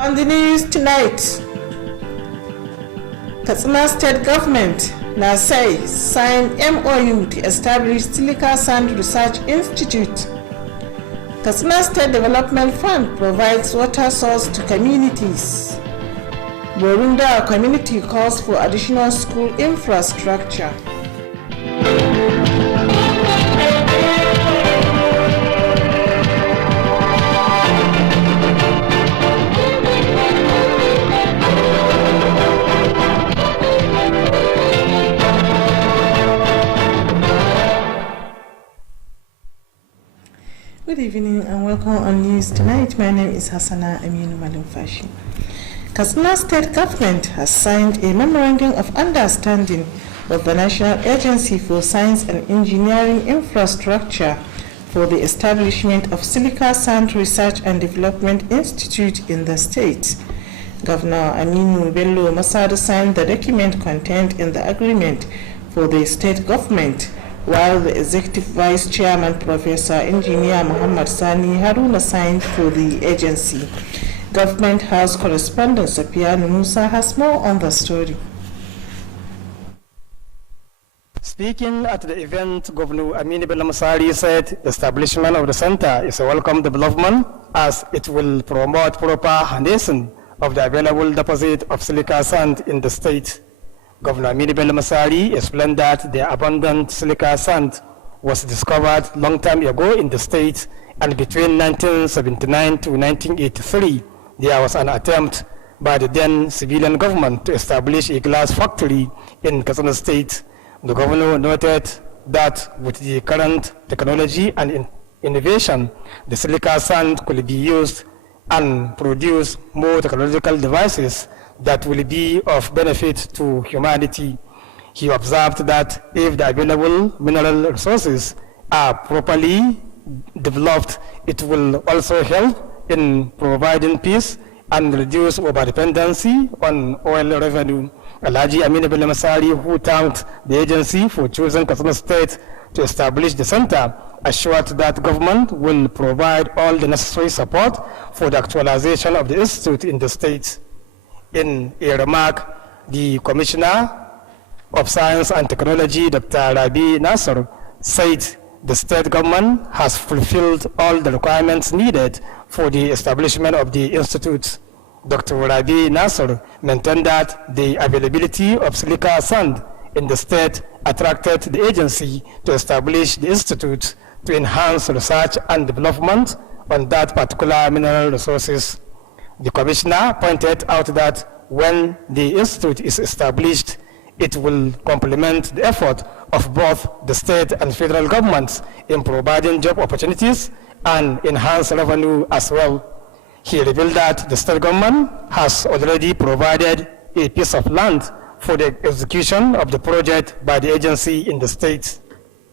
On the news tonight, Katsina State Government NASAI signed MOU to establish Silica Sand Research Institute. Katsina State Development Fund provides water source to communities. Borunda community calls for additional school infrastructure. Good evening and welcome on News Tonight. My name is Hassana Aminu Malumfashi. Katsina State Government has signed a Memorandum of Understanding with the National Agency for Science and Engineering Infrastructure for the establishment of Silica Sand Research and Development Institute in the state. Governor Aminu Bello Masadu signed the document contained in the agreement for the state government, while the Executive Vice Chairman, Professor Engineer Muhammad Sani Haruna, signed for the agency. Government House correspondent Sapiano Musa has more on the story. Speaking at the event, Governor Aminu Bello Masari said the establishment of the center is a welcome development as it will promote proper harnessing of the available deposit of silica sand in the state. Governor Aminu Bello Masari explained that the abundant silica sand was discovered long time ago in the state, and between 1979 to 1983, there was an attempt by the then civilian government to establish a glass factory in Katsina State. The governor noted that with the current technology and innovation, the silica sand could be used and produce more technological devices that will be of benefit to humanity. He observed that if the available mineral resources are properly developed, it will also help in providing peace and reduce over-dependency on oil revenue. Alhaji Aminu Bello Masari, who thanked the agency for choosing Katsina State to establish the center, assured that government will provide all the necessary support for the actualization of the institute in the state. In a remark, the Commissioner of Science and Technology, Dr. Rabi Nasser, said the state government has fulfilled all the requirements needed for the establishment of the institute. Dr. Rabi Nasser maintained that the availability of silica sand in the state attracted the agency to establish the institute to enhance research and development on that particular mineral resources. The commissioner pointed out that when the institute is established, it will complement the effort of both the state and federal governments in providing job opportunities and enhance revenue as well. He revealed that the state government has already provided a piece of land for the execution of the project by the agency in the state.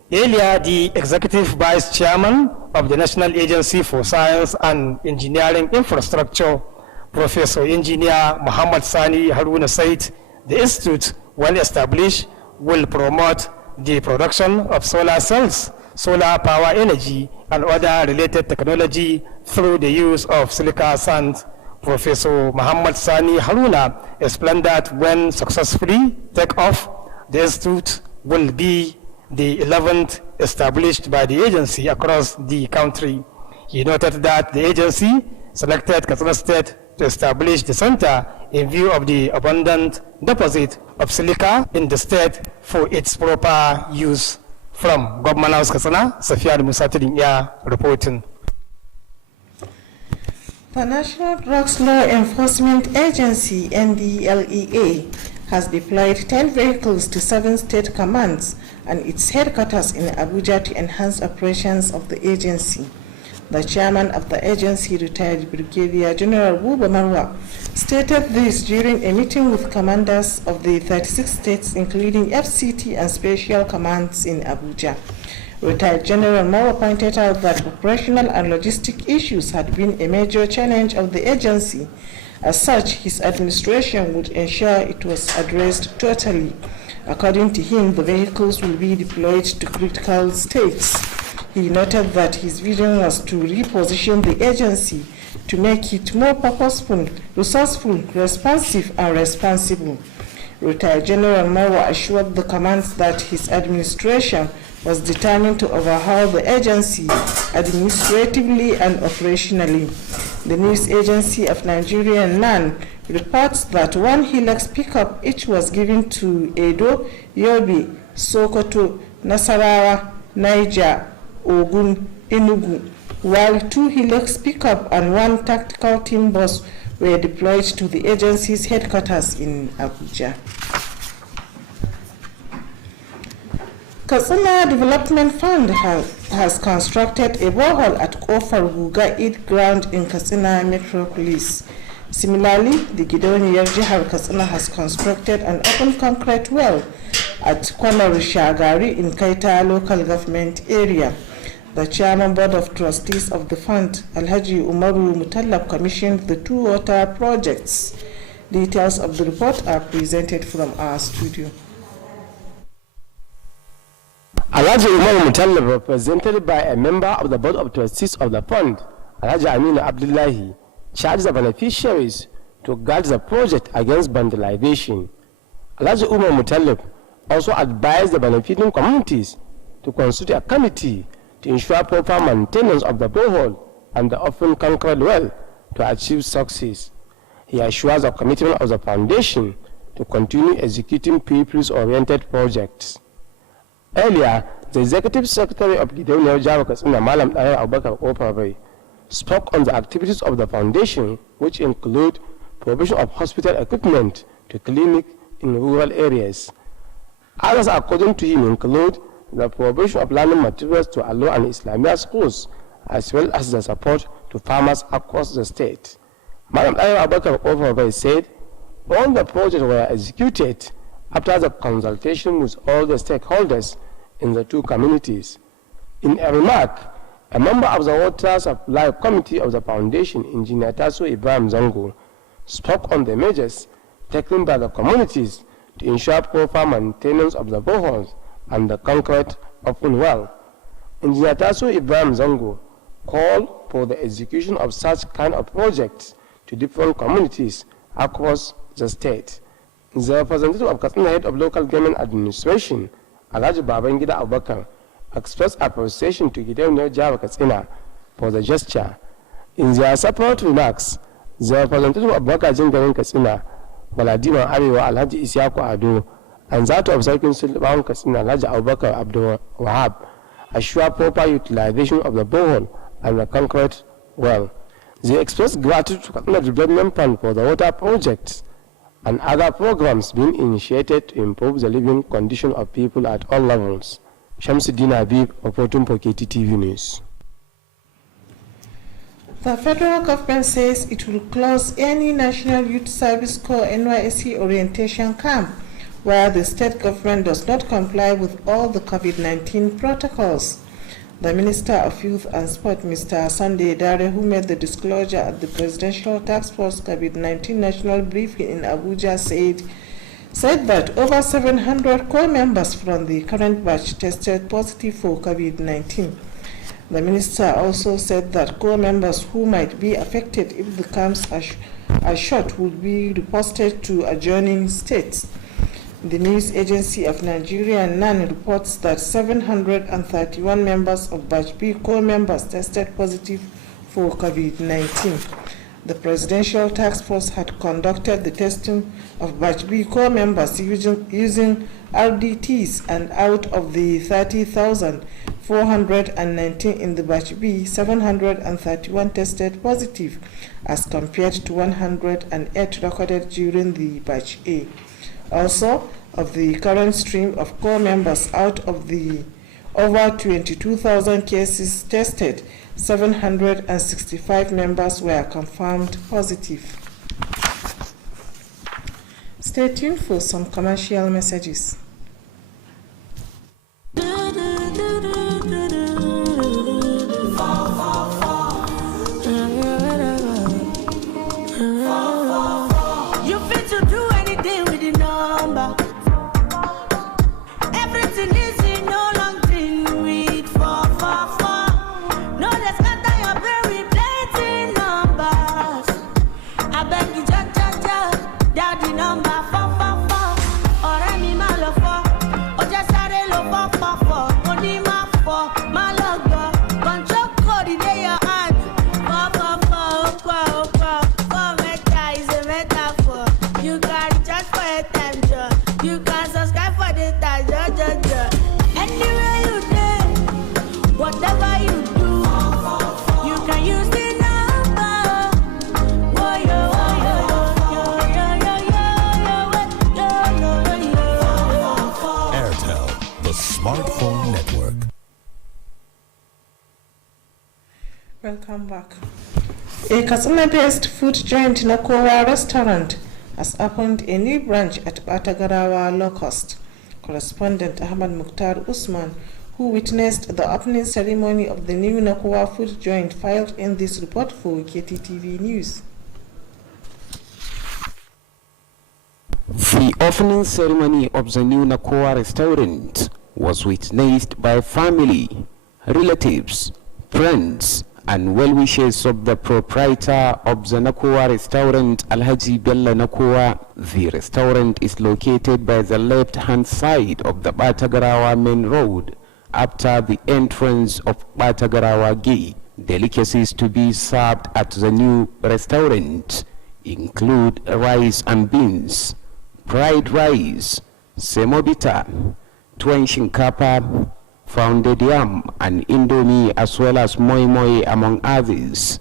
Earlier, the Executive Vice Chairman of the National Agency for Science and Engineering Infrastructure, Professor Engineer Muhammad Sani Haruna, said the institute, when established, will promote the production of solar cells, solar power energy, and other related technology through the use of silica sand. Professor Muhammad Sani Haruna explained that when successfully take off, the institute will be the 11th established by the agency across the country. He noted that the agency selected Katsina State to establish the center in view of the abundant deposit of silica in the state for its proper use. From Government House Katsina, Safiya Musa Tidinya reporting. The National Drugs Law Enforcement Agency, NDLEA, has deployed 10 vehicles to 7 state commands and its headquarters in Abuja to enhance operations of the agency. The chairman of the agency, retired Brigadier General Buba Marwa, stated this during a meeting with commanders of the 36 states, including FCT and special commands in Abuja. Retired General Marwa pointed out that operational and logistic issues had been a major challenge of the agency. As such, his administration would ensure it was addressed totally. According to him, the vehicles will be deployed to critical states. He noted that his vision was to reposition the agency to make it more purposeful, resourceful, responsive, and responsible. Retired General Marwa assured the commands that his administration was determined to overhaul the agency administratively and operationally. The news agency of Nigeria, NAN, reports that one Hilux pickup each was given to Edo, Yobe, Sokoto, Nasarawa, Niger, Ogun, Enugu, while 2 Hilux pickup and 1 tactical team bus were deployed to the agency's headquarters in Abuja. Katsina Development Fund has constructed a borehole at Kofar Guga Eid ground in Katsina Metropolis. Similarly, the Gideoniyar Jihar Katsina has constructed an open concrete well at Kwanar Shagari in Kaita local government area. The Chairman Board of Trustees of the fund, Alhaji Umaru Mutallab, commissioned the 2 water projects. Details of the report are presented from our studio. Alhaji Umaru Mutallab, represented by a member of the Board of Trustees of the fund, Alhaji Aminu Abdullahi, charged the beneficiaries to guard the project against vandalization. Alhaji Umar Mutallab also advised the benefiting communities to constitute a committee to ensure proper maintenance of the borehole and the open concrete well to achieve success. He assures the commitment of the foundation to continue executing people's-oriented projects. Earlier, the Executive Secretary of Gideoniyar Jihar Katsina, Malam Dahir Abubakar Ofabai, spoke on the activities of the foundation, which include provision of hospital equipment to clinics in rural areas. Others, according to him, include the provision of learning materials to Allah and Islamia schools, as well as the support to farmers across the state. Madam Dahir Abubakar Ofabai said all the projects were executed after the consultation with all the stakeholders in the 2 communities. In a remark, a member of the Water Supply Committee of the Foundation, Engineer Taso Ibrahim Zango, spoke on the measures taken by the communities to ensure proper maintenance of the boreholes and the concrete open well. Engineer Taso Ibrahim Zango called for the execution of such kind of projects to different communities across the state. The representative of Katsina Head of Local Government Administration, Alhaji Babangida Abubakar, expressed appreciation to Gideoniyar Jihar Katsina for the gesture. In their separate remarks, the representative of Baka Jingarin Katsina, Baladima Arewa Alhaji Isiaku Ado, and that of Sarkin Sultan Katsina Alhaji Abubakar Abdul Wahab assure proper utilization of the borehole and the concrete well. They expressed gratitude to Katsina Development Fund for the water projects and other programs being initiated to improve the living condition of people at all levels. Shamsuddin Habib, reporting for Kttv News. The federal government says it will close any National Youth Service Corps NYSC orientation camp where the state government does not comply with all the COVID-19 protocols. The Minister of Youth and Sport, Mr. Sunday Dare, who made the disclosure at the Presidential Task Force COVID-19 National Briefing in Abuja, said that over 700 corps members from the current batch tested positive for COVID-19. The minister also said that corps members who might be affected if the camps are shut will be reposted to adjoining states. The news agency of Nigeria, NAN, reports that 731 members of Batch B corps members tested positive for COVID-19. The Presidential Task Force had conducted the testing of Batch B corps members using RDTs, and out of the 30,419 in the Batch B, 731 tested positive as compared to 108 recorded during the Batch A. Also, of the current stream of corps members, out of the over 22,000 cases tested, 765 members were confirmed positive. Stay tuned for some commercial messages. Everything is in no long thing with 444. Welcome back. A Katsina-based food joint Nakowa restaurant has opened a new branch at Batagarawa Low Cost. Correspondent Ahmad Mukhtar Usman, who witnessed the opening ceremony of the new Nakowa food joint, filed in this report for Kttv News. The opening ceremony of the new Nakowa restaurant was witnessed by family, relatives, friends, and well-wishers of the proprietor of the Nakowa restaurant, Alhaji Bello Nakowa. The restaurant is located by the left-hand side of the Batagarawa main road after the entrance of Batagarawa Gate. Delicacies to be served at the new restaurant include rice and beans, fried rice, semobita, tuwon shinkafa, pounded yam, and indomie, as well as moi moi, among others.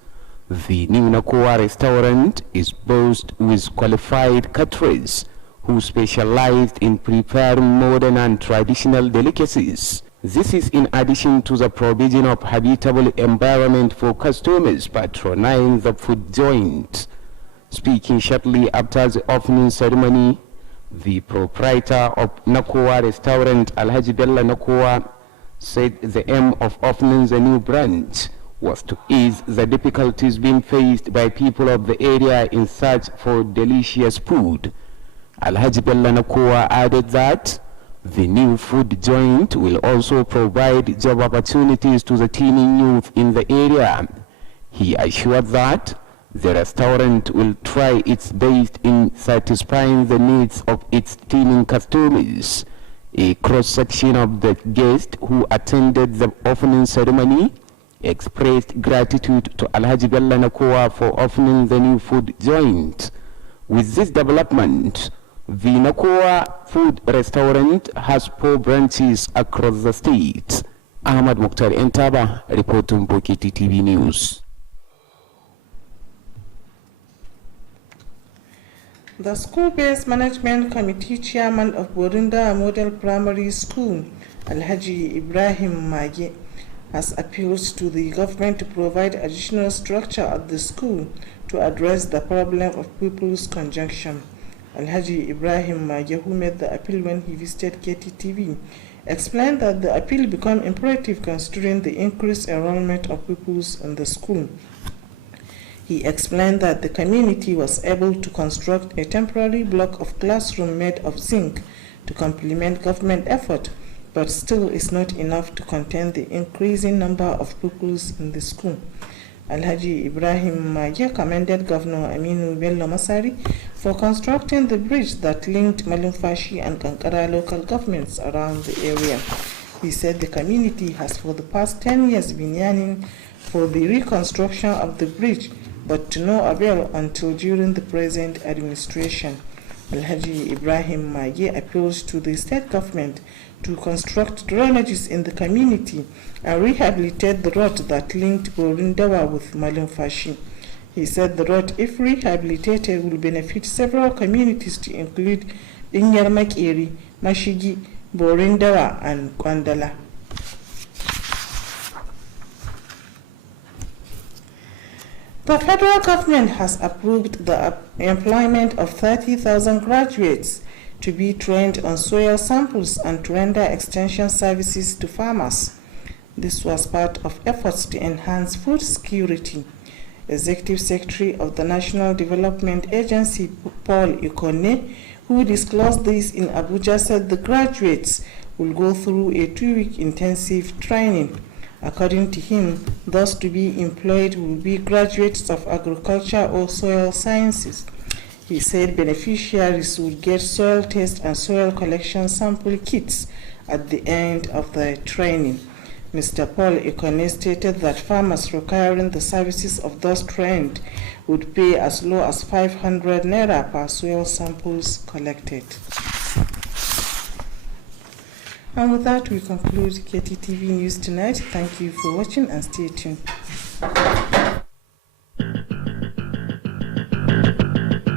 The new Nakowa restaurant is boasted with qualified caterers who specialized in preparing modern and traditional delicacies. This is in addition to the provision of habitable environment for customers patronizing the food joint. Speaking shortly after the opening ceremony, the proprietor of Nakowa restaurant, Alhaji Bello Nakowa, said the aim of opening the new branch was to ease the difficulties being faced by people of the area in search for delicious food. Alhaji Bello Nakowa added that the new food joint will also provide job opportunities to the teeming youth in the area. He assured that the restaurant will try its best in satisfying the needs of its teeming customers. A cross-section of the guests who attended the opening ceremony expressed gratitude to Alhaji Bello Nakowa for opening the new food joint. With this development, the Nakowa food restaurant has 4 branches across the state. Ahmad Mukhtar Entaba, reporting for Kttv News. The school-based management committee chairman of Borinda Model Primary School, Alhaji Ibrahim Mage, has appealed to the government to provide additional structure at the school to address the problem of pupils' conjunction. Alhaji Ibrahim Mage, who made the appeal when he visited Kttv, explained that the appeal became imperative considering the increased enrollment of pupils in the school. He explained that the community was able to construct a temporary block of classroom made of zinc to complement government effort, but still is not enough to contain the increasing number of pupils in the school. Alhaji Ibrahim Mage commended Governor Aminu Bello Masari for constructing the bridge that linked Malumfashi and Kankara local governments around the area. He said the community has for the past 10 years been yearning for the reconstruction of the bridge, but to no avail until during the present administration. Alhaji Ibrahim Mage appeals to the state government to construct drainages in the community and rehabilitate the road that linked Borindawa with Malumfashi. He said the road, if rehabilitated, will benefit several communities to include Inyar Makeri, Mashigi, Borindawa, and Kwandala. The federal government has approved the employment of 30,000 graduates to be trained on soil samples and to render extension services to farmers. This was part of efforts to enhance food security. Executive Secretary of the National Development Agency, Paul Ikone, who disclosed this in Abuja, said the graduates will go through a 2-week intensive training. According to him, those to be employed will be graduates of agriculture or soil sciences. He said beneficiaries would get soil test and soil collection sample kits at the end of the training. Mr. Paul Ikone stated that farmers requiring the services of those trained would pay as low as 500 naira per soil samples collected. And with that, we conclude Kttv News tonight. Thank you for watching and stay tuned.